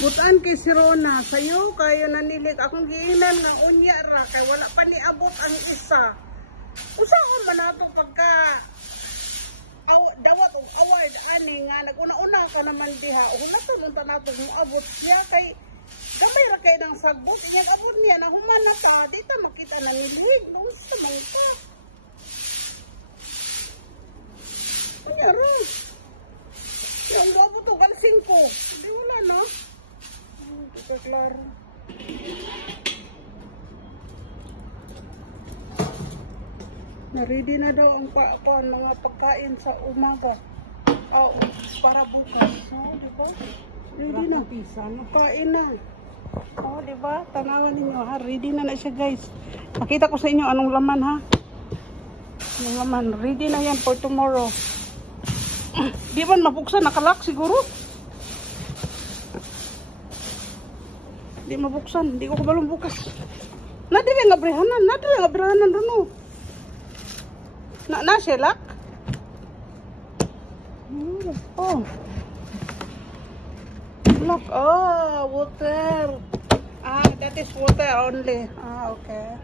Butan kay si Rona, sayo kayo nanilig akong giinan nga unya ra kay wala pa ni abot ang isa. Usaon man nato pagka dawat og award ani nga naguna-una ka naman diha. Hulaton man ta nato mo abot siya kay gamay ra kay nang sagbot iyang abot niya na human na ta dito makita na nilig unsa man ka. Unya ra. Yung abot og al 5. Di wala na. Ito klaro. Na-ready na daw ang mga pagkain sa umaga. Oh, para bukas. Oh, di ba? Ready na. Kain na. Oh, di ba? Tanawan ninyo ha. Ready na siya guys. Pakita ko sa inyo anong laman ha. Anong laman. Ready na yan for tomorrow. Di ba mabuksan? Nakalak siguro? Di mabuksan. Di ko kabalong bukas. Nadiri nga brehanan. Nadiri nga brehanan doon o. Na siya lak? Oh. Look. Oh, water. Ah, that is water only. Ah, okay.